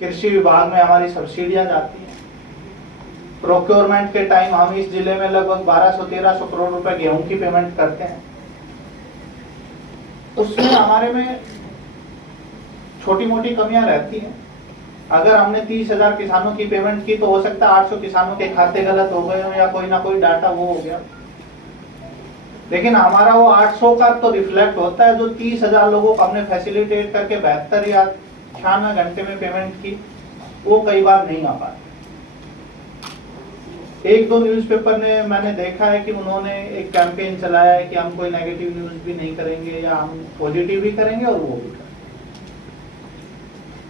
कृषि विभाग में हमारी सब्सिडियां जाती हैं। प्रोक्योरमेंट के टाइम हम इस जिले में लगभग 1200-1300 करोड़ रुपए गेहूं की पेमेंट करते हैं। उसमें हमारे में छोटी मोटी कमियां रहती हैं। अगर हमने 30,000 किसानों की पेमेंट की तो हो सकता है 800 किसानों के खाते गलत हो गए हो या कोई ना कोई डाटा वो हो गया, लेकिन हमारा वो 800 का तो रिफ्लेक्ट होता है जो 30,000 लोगों को हमने फैसिलिटेट करके 72 या 96 घंटे में पेमेंट की, वो कई बार नहीं आ पाती। एक दो न्यूज़पेपर ने मैंने देखा है कि उन्होंने एक कैंपेन चलाया है कि हम कोई नेगेटिव न्यूज़ भी नहीं करेंगे या हम पॉजिटिव भी करेंगे और वो भी करेंगे।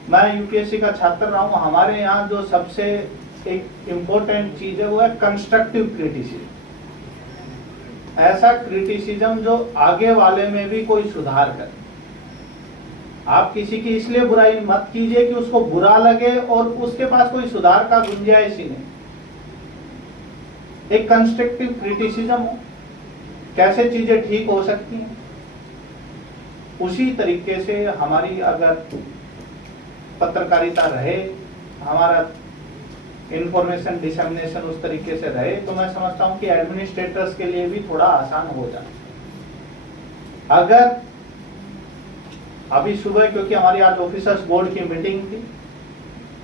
मैं यूपीएससी का छात्र रहा हूँ, हमारे यहाँ जो सबसे एक इम्पोर्टेंट चीज है वो है कंस्ट्रक्टिव क्रिटिसिज्म। ऐसा क्रिटिसिज्म जो आगे वाले में भी कोई सुधार करे। आप किसी की इसलिए बुराई मत कीजिए कि उसको बुरा लगे और उसके पास कोई सुधार का गुंजाइश ही नहीं। एक कंस्ट्रक्टिव क्रिटिसिज्म हो, कैसे चीजें ठीक हो सकती हैं, उसी तरीके से हमारी अगर पत्रकारिता रहे, हमारा इंफॉर्मेशन डिसेमिनेशन उस तरीके से रहे, तो मैं समझता हूं कि एडमिनिस्ट्रेटर्स के लिए भी थोड़ा आसान हो जाए। अगर अभी सुबह, क्योंकि हमारी आज ऑफिसर्स बोर्ड की मीटिंग थी,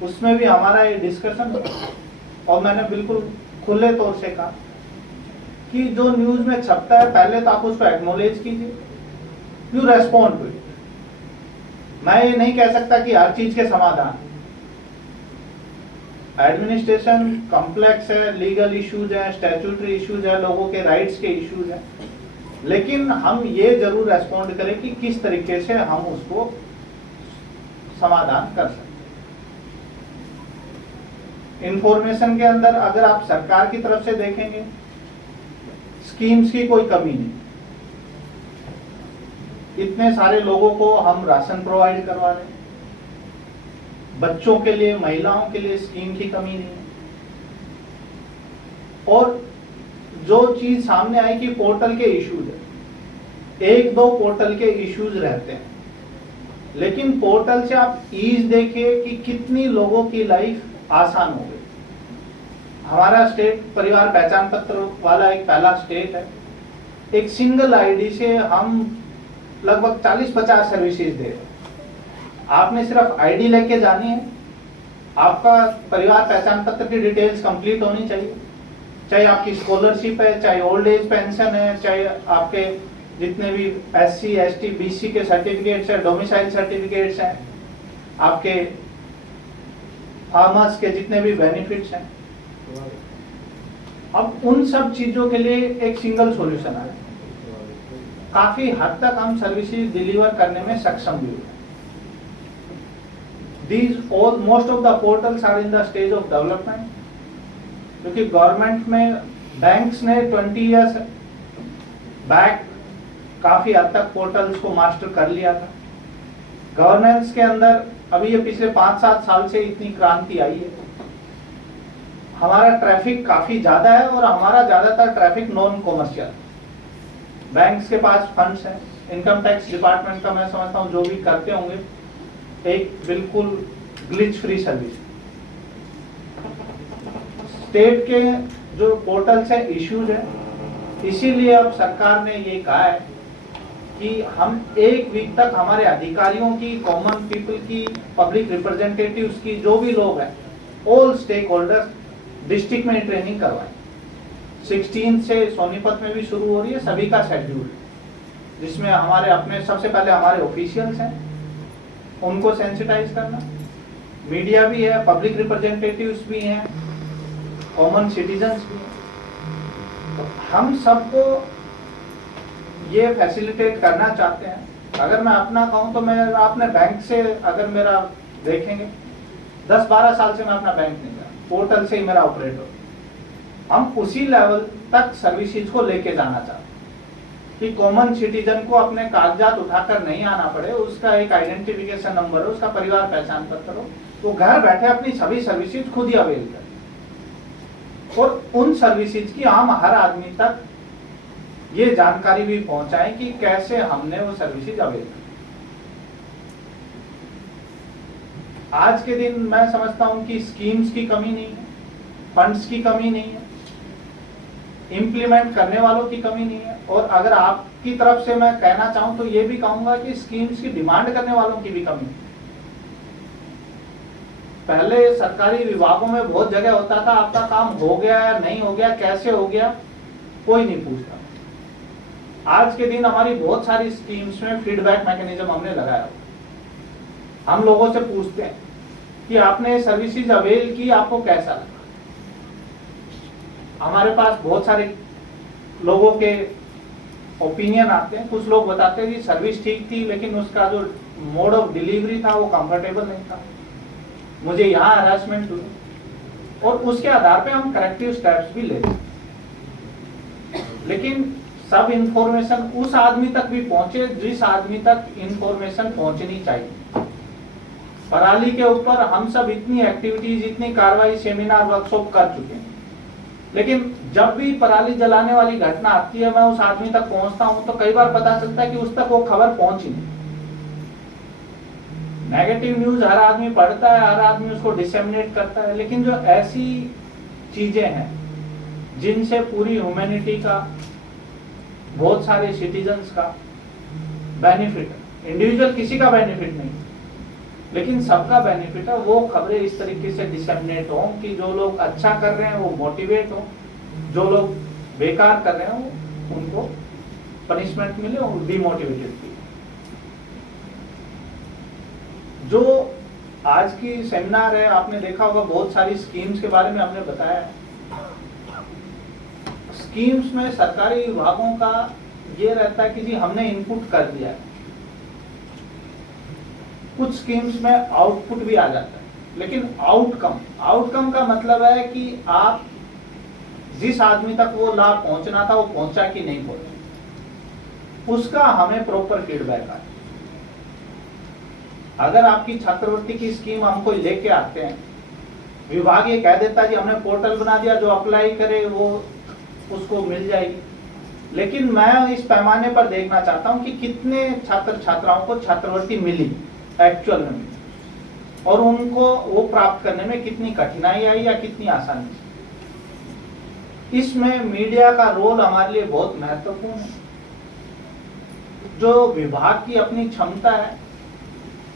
उसमें भी हमारा ये डिस्कशन और मैंने बिल्कुल खुले तौर से कहा कि जो न्यूज में छपता है पहले तो आप उसको एक्नॉलेज कीजिए, यू रेस्पॉन्ड टू इट। मैं ये नहीं कह सकता कि हर चीज के समाधान। एडमिनिस्ट्रेशन कॉम्प्लेक्स है, लीगल इश्यूज है, स्टैट्यूटरी इश्यूज है, लोगों के राइट्स के इश्यूज है, लेकिन हम ये जरूर रेस्पॉन्ड करें कि किस तरीके से हम उसको समाधान कर सकते। इंफॉर्मेशन के अंदर अगर आप सरकार की तरफ से देखेंगे, स्कीम्स की कोई कमी नहीं। इतने सारे लोगों को हम राशन प्रोवाइड करवा रहे हैं, बच्चों के लिए, महिलाओं के लिए स्कीम की कमी नहीं है। और जो चीज सामने आई कि पोर्टल के इश्यूज है, एक दो पोर्टल के इश्यूज रहते हैं, लेकिन पोर्टल से आप ईज देखिए कि कितनी लोगों की लाइफ आसान हो गई। हमारा स्टेट परिवार पहचान पत्र वाला एक पहला स्टेट है। एक सिंगल आईडी से हम लगभग 40-50 सर्विसेज दे रहे हैं। आपने सिर्फ आईडी लेके जानी है, आपका परिवार पहचान पत्र की डिटेल्स कंप्लीट होनी चाहिए, चाहे आपकी स्कॉलरशिप है, चाहे ओल्ड एज पेंशन है, चाहे आपके जितने भी एससी, एसटी, बीसी के सर्टिफिकेट्स हैं, डोमिसाइल सर्टिफिकेट्स हैं, आपके फार्मर्स के जितने भी बेनिफिट्स हैं। अब उन सब चीजों के लिए एक सिंगल सॉल्यूशन है। काफी हद तक हम सर्विसेज डिलीवर करने में सक्षम भी हुए। These all most of the portals are in the stage of development, क्योंकि गवर्नमेंट में बैंक्स ने 20 years बैक काफी हद तक पोर्टल्स को मास्टर कर लिया था। गवर्नेंस के अंदर अभी ये पिछले 5-7 साल से इतनी क्रांति आई है। हमारा ट्रैफिक काफी ज्यादा है और हमारा ज्यादातर ट्रैफिक नॉन कॉमर्शियल। बैंक्स के पास फंड्स हैं, इनकम टैक्स डिपार्टमेंट का मैं समझता हूँ जो भी करते होंगे एक बिल्कुल ग्लिच फ्री सर्विस। स्टेट के जो पोर्टल से इश्यूज है, इसीलिए अब सरकार ने ये कहा है कि हम 1 वीक तक हमारे अधिकारियों की, कॉमन पीपल की, पब्लिक रिप्रेजेंटेटिव्स की, जो भी लोग हैं, ऑल स्टेक होल्डर्स डिस्ट्रिक्ट में ट्रेनिंग करवाएं। 16 से सोनीपत में भी शुरू हो रही है, सभी का शेड्यूल, जिसमें हमारे अपने सबसे पहले हमारे ऑफिशियल्स हैं, उनको सेंसिटाइज करना, मीडिया भी है, पब्लिक रिप्रेजेंटेटिव्स भी हैं, कॉमन सिटीजन्स भी हैं। तो हम सबको ये फैसिलिटेट करना चाहते हैं। अगर मैं अपना कहूँ तो मैं अपने बैंक से, अगर मेरा देखेंगे 10-12 साल से मैं अपना बैंक नहीं गया, पोर्टल से ही मेरा ऑपरेटर। हम उसी लेवल तक सर्विसेज को लेके जाना चाहते हैं कि कॉमन सिटीजन को अपने कागजात उठाकर नहीं आना पड़े, उसका एक आइडेंटिफिकेशन नंबर हो, उसका परिवार पहचान पत्र हो, वो घर बैठे अपनी सभी सर्विसेज खुद ही अवेल करे और उन सर्विसेज की हम हर आदमी तक ये जानकारी भी पहुंचाएं कि कैसे हमने वो सर्विसेज अवेल की। आज के दिन मैं समझता हूं कि स्कीम्स की कमी नहीं है, फंड्स की कमी नहीं है, इम्प्लीमेंट करने वालों की कमी नहीं है, और अगर आपकी तरफ से मैं कहना चाहूं तो ये भी कहूंगा कि स्कीम्स की डिमांड करने वालों की भी कमी है। पहले सरकारी विभागों में बहुत जगह होता था, आपका काम हो गया या नहीं हो गया, कैसे हो गया, कोई नहीं पूछता। आज के दिन हमारी बहुत सारी स्कीम्स में फीडबैक मैकेनिज्म हमने लगाया। हम लोगों से पूछते हैं कि आपने सर्विसेज अवेल की, आपको कैसा लगा। हमारे पास बहुत सारे लोगों के ओपिनियन आते हैं। कुछ लोग बताते हैं कि सर्विस ठीक थी, लेकिन उसका जो मोड ऑफ डिलीवरी था वो कंफर्टेबल नहीं था, मुझे यहाँ हरासमेंट हुई, और उसके आधार पे हम करेक्टिव स्टेप्स भी लेते हैं। लेकिन सब इंफॉर्मेशन उस आदमी तक भी पहुंचे जिस आदमी तक इंफॉर्मेशन पहुंचनी चाहिए। पराली के ऊपर हम सब इतनी एक्टिविटीज, इतनी कार्रवाई, सेमिनार, वर्कशॉप कर चुके हैं, लेकिन जब भी पराली जलाने वाली घटना आती है, मैं उस आदमी तक पहुंचता हूं तो कई बार पता चलता है कि उस तक वो खबर पहुंची नहीं। नेगेटिव न्यूज हर आदमी पढ़ता है, हर आदमी उसको डिसेमिनेट करता है, लेकिन जो ऐसी चीजें हैं जिनसे पूरी ह्यूमैनिटी का, बहुत सारे सिटीजन्स का बेनिफिट है, इंडिविजुअल किसी का बेनिफिट नहीं, लेकिन सबका बेनिफिट है, वो खबरें इस तरीके से डिसेमिनेट हो कि जो लोग अच्छा कर रहे हैं वो मोटिवेट हो, जो लोग बेकार कर रहे हैं उनको पनिशमेंट मिले और डिमोटिवेटेड भी। जो आज की सेमिनार है, आपने देखा होगा बहुत सारी स्कीम्स के बारे में हमने बताया है। स्कीम्स में सरकारी विभागों का ये रहता है कि जी हमने इनपुट कर दिया है, कुछ स्कीम्स में आउटपुट भी आ जाता है, लेकिन आउटकम का मतलब है कि आप जिस आदमी तक वो लाभ पहुंचना था वो पहुंचा कि नहीं पहुंचा, उसका हमें प्रॉपर फीडबैक आए। अगर आपकी छात्रवृत्ति की स्कीम हम कोई लेके आते हैं, विभाग ये कह देता है जी हमने पोर्टल बना दिया, जो अप्लाई करे वो उसको मिल जाएगी, लेकिन मैं इस पैमाने पर देखना चाहता हूं कि कितने छात्र छात्राओं को छात्रवृत्ति मिली एक्चुअल में, और उनको वो प्राप्त करने में कितनी कठिनाई आई या कितनी आसानी। इसमें मीडिया का रोल हमारे लिए बहुत महत्वपूर्ण है। जो विभाग की अपनी क्षमता है,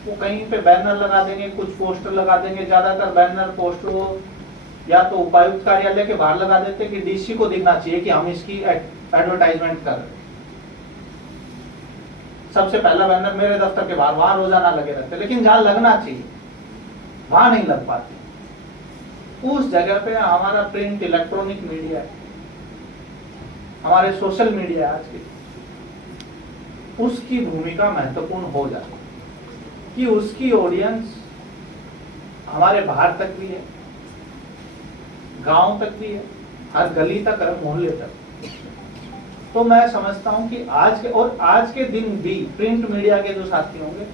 वो कहीं पे बैनर लगा देंगे, कुछ पोस्टर लगा देंगे, ज्यादातर बैनर पोस्टर वो या तो उपायुक्त कार्यालय के बाहर लगा देते कि डीसी को दिखना चाहिए कि हम इसकी एडवर्टाइजमेंट कर रहे हैं। सबसे पहला बैनर मेरे दफ्तर के बाहर, वहां रोजाना लगे रहते, लेकिन जहां लगना चाहिए वहां नहीं लग पाते। उस जगह पे हमारा प्रिंट इलेक्ट्रॉनिक मीडिया है, हमारे सोशल मीडिया आज की, उसकी भूमिका महत्वपूर्ण हो जाती है कि उसकी ऑडियंस हमारे बाहर तक भी है, गांव तक भी है, हर गली तक, हर मोहल्ले तक। तो मैं समझता हूं कि आज के दिन भी प्रिंट मीडिया के जो साथी होंगे,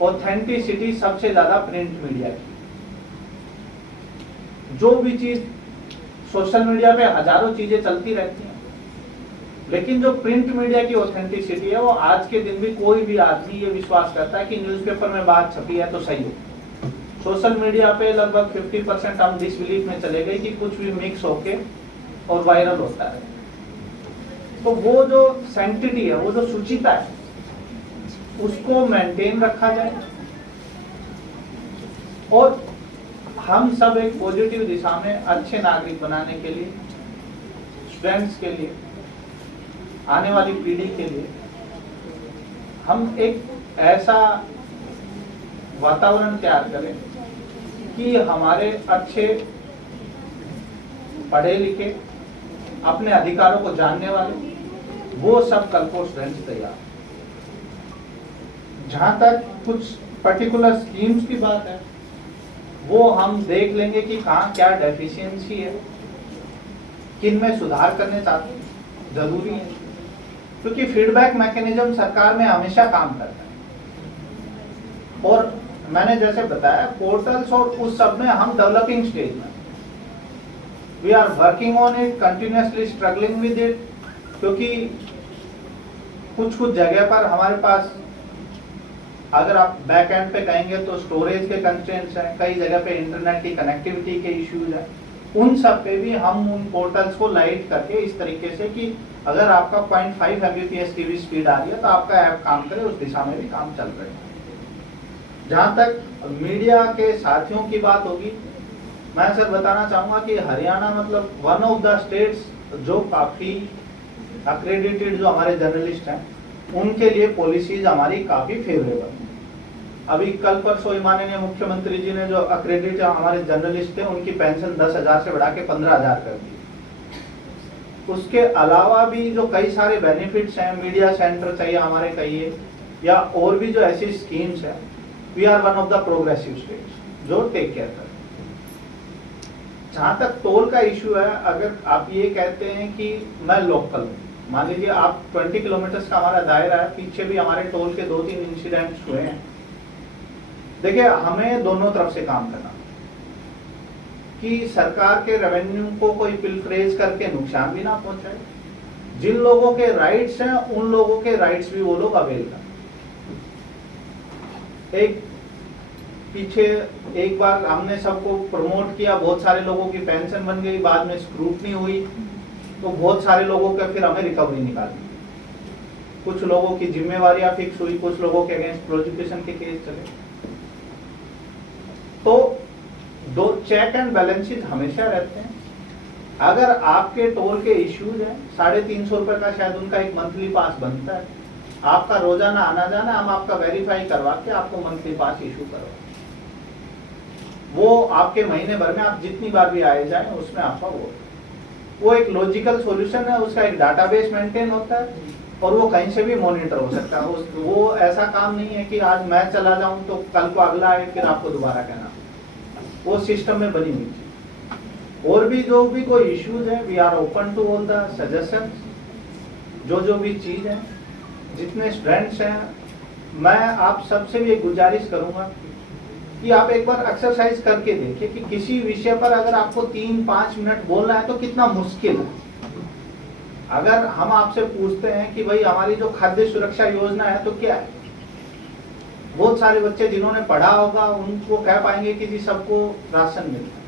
ऑथेंटिसिटी सबसे ज्यादा प्रिंट मीडिया की। जो भी चीज सोशल मीडिया पे हजारों चीजें चलती रहती हैं, लेकिन जो प्रिंट मीडिया की ऑथेंटिसिटी है, वो आज के दिन भी कोई भी आदमी ये विश्वास करता है कि न्यूज़पेपर में बात छपी है तो सही हो। सोशल मीडिया पे लगभग 50% हम डिसबिलीफ में चले गए कि कुछ भी मिक्स होके और वायरल होता है। तो वो जो सैंक्टिटी है, वो जो शुचिता है, उसको मेंटेन रखा जाए, और हम सब एक पॉजिटिव दिशा में अच्छे नागरिक बनाने के लिए, स्टूडेंट्स के लिए, आने वाली पीढ़ी के लिए हम एक ऐसा वातावरण तैयार करें कि हमारे अच्छे पढ़े लिखे, अपने अधिकारों को जानने वाले, वो सब कल को स्टूडेंट्स तैयार। जहां तक कुछ पर्टिकुलर स्कीम्स की बात है, वो हम देख लेंगे कि कहाँ क्या डेफिशिएंसी है, किन में सुधार करने चाहते हैं, जरूरी है, क्योंकि फीडबैक मैकेनिज्म सरकार में हमेशा काम करता है। और मैंने जैसे बताया, पोर्टल्स और उस सब में हम डेवलपिंग स्टेज में, we are working on it, continuously struggling with it, क्योंकि कुछ जगह पर हमारे पास अगर आप बैक एंड पे कहेंगे तो स्टोरेज के कंस्ट्रेंट्स हैं, कई जगह पे इंटरनेट की कनेक्टिविटी के इश्यूज हैं। उन सब पे भी हम उन पोर्टल्स को लाइट करके इस तरीके से कि अगर आपका 0.5 Mbps की भी स्पीड आ रही है तो आपका ऐप काम करे, उस दिशा में भी काम चल रहे हैं। जहाँ तक मीडिया के साथियों की बात होगी, मैं सर बताना चाहूँगा कि हरियाणा मतलब वन ऑफ द स्टेट्स जो काफ़ी अक्रेडिटेड जो हमारे जर्नलिस्ट हैं उनके लिए पॉलिसीज हमारी काफ़ी फेवरेबल हैं। अभी कल परसों माननीय मुख्यमंत्री जी ने जो अक्रेडिटेड हमारे जर्नलिस्ट थे उनकी पेंशन 10,000 से बढ़ा के 15,000 कर दी। उसके अलावा भी जो कई सारे बेनिफिट्स हैं, मीडिया सेंटर चाहिए हमारे कहिए या और भी जो ऐसी स्कीम्स हैं, we are one of the progressive states जो टेक केयर कर। जहाँ तक टोल का इशू है, अगर आप ये कहते हैं कि मैं लोकल हूँ, मान लीजिए आप 20 किलोमीटर का हमारा दायरा है, पीछे भी हमारे टोल के 2-3 इंसिडेंट्स हुए हैं। देखिए हमें दोनों तरफ से काम करना कि सरकार के रेवेन्यू को कोई पिलफरेज करके नुकसान भी ना पहुंचाए, जिन लोगों के राइट्स हैं उन लोगों के राइट्स भी वो लोग अवेल करें। एक पीछे एक बार हमने सबको प्रमोट किया, बहुत सारे लोगों की पेंशन बन गई, बाद में स्क्रूटनी हुई तो बहुत सारे लोगों का फिर हमें रिकवरी निकालनी, कुछ लोगों की जिम्मेवारियां फिक्स हुई, कुछ लोगों के अगेंस्ट प्रोसिक्यूशन के केस चले। तो दो चेक एंड बैलेंसेस हमेशा रहते हैं। अगर आपके टोल के इश्यूज हैं, 350 रुपए का शायद उनका एक मंथली पास बनता है, आपका रोजाना आना जाना, हम आपका वेरीफाई करवा के आपको मंथली पास इशू करवा, वो आपके महीने भर में आप जितनी बार भी आए जाएं उसमें आपका वो एक लॉजिकल सॉल्यूशन है। उसका एक डाटाबेस मेंटेन होता है और वो कहीं से भी मॉनिटर हो सकता है। वो ऐसा काम नहीं है कि आज मैं चला जाऊं तो कल को अगला आए फिर आपको दोबारा कहना, वो सिस्टम में बनी हुई थी। और भी जो भी कोई इश्यूज है, we are open to all the suggestion. जो भी चीज है, जितने स्टूडेंट्स हैं, मैं आप सबसे भी एक गुजारिश करूंगा कि आप एक बार एक्सरसाइज करके देखिए कि किसी विषय पर अगर आपको 3-5 मिनट बोलना है तो कितना मुश्किल है। अगर हम आपसे पूछते हैं कि भाई हमारी जो खाद्य सुरक्षा योजना है तो क्या है, बहुत सारे बच्चे जिन्होंने पढ़ा होगा उनको कह पाएंगे कि जी सबको राशन मिलता है,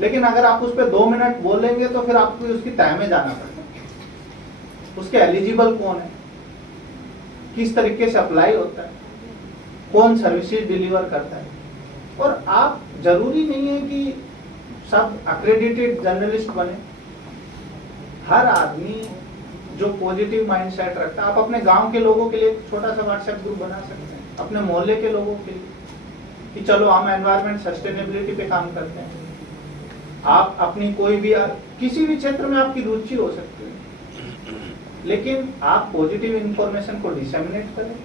लेकिन अगर आप उस पर 2 मिनट बोलेंगे तो फिर आपको उसकी तह में जाना पड़ेगा। उसके एलिजिबल कौन है, किस तरीके से अप्लाई होता है, कौन सर्विसेज डिलीवर करता है। और आप जरूरी नहीं है कि सब अक्रेडिटेड जर्नलिस्ट बने। हर आदमी जो पॉजिटिव माइंडसेट रखता है, आप अपने गांव के लोगों के लिए छोटा सा व्हाट्सएप ग्रुप बना सकते हैं, अपने मोहल्ले के लोगों के लिए कि चलो हम एनवायरमेंट सस्टेनेबिलिटी पे काम करते हैं। आप अपनी कोई भी किसी भी क्षेत्र में आपकी रुचि हो सकती है, लेकिन आप पॉजिटिव इंफॉर्मेशन को डिसेमिनेट करें।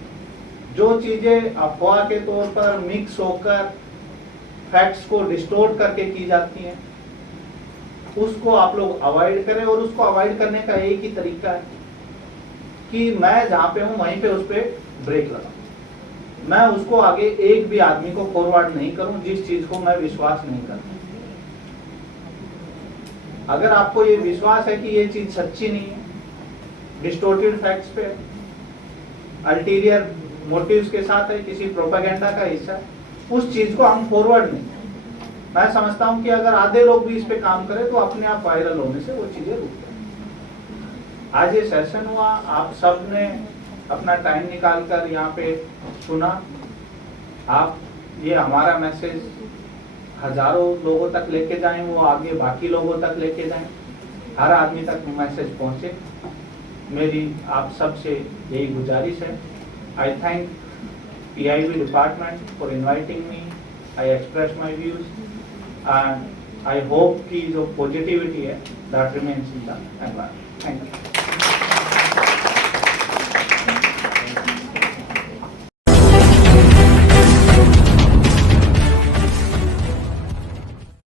जो चीजें अफवाह के तौर पर मिक्स होकर फैक्ट्स को डिस्टोर्ट करके की जाती हैं, उसको आप लोग अवॉइड करें। और उसको अवॉइड करने का एक ही तरीका है कि मैं जहां पे हूं वहीं पे उस पर ब्रेक लगाऊं, मैं उसको आगे एक भी आदमी को फॉरवर्ड नहीं करूं जिस चीज को मैं विश्वास नहीं करता। अगर आपको ये विश्वास है कि ये चीज सच्ची नहीं है, डिस्टोर्टेड फैक्ट्स पे, अल्टीरियर मोटिव्स के साथ है, किसी प्रोपेगेंडा का हिस्सा, उस चीज को हम फॉरवर्ड नहीं। मैं समझता हूं कि अगर आधे लोग भी इस पे काम करें तो अपने आप वायरल होने से वो चीजें रुक जाएंगी। आज ये सेशन हुआ, आप सब ने अपना टाइम निकाल कर यहाँ पे सुना। आप ये हमारा मैसेज हजारों लोगों तक लेके जाएं, वो आगे बाकी लोगों तक लेके जाएं, हर आदमी तक मैसेज पहुंचे। मेरी आप सब से यही गुजारिश है। आई thank PIB department for inviting me, I express my views and I hope कि जो पॉजिटिविटी है that remains in the environment. Thank you.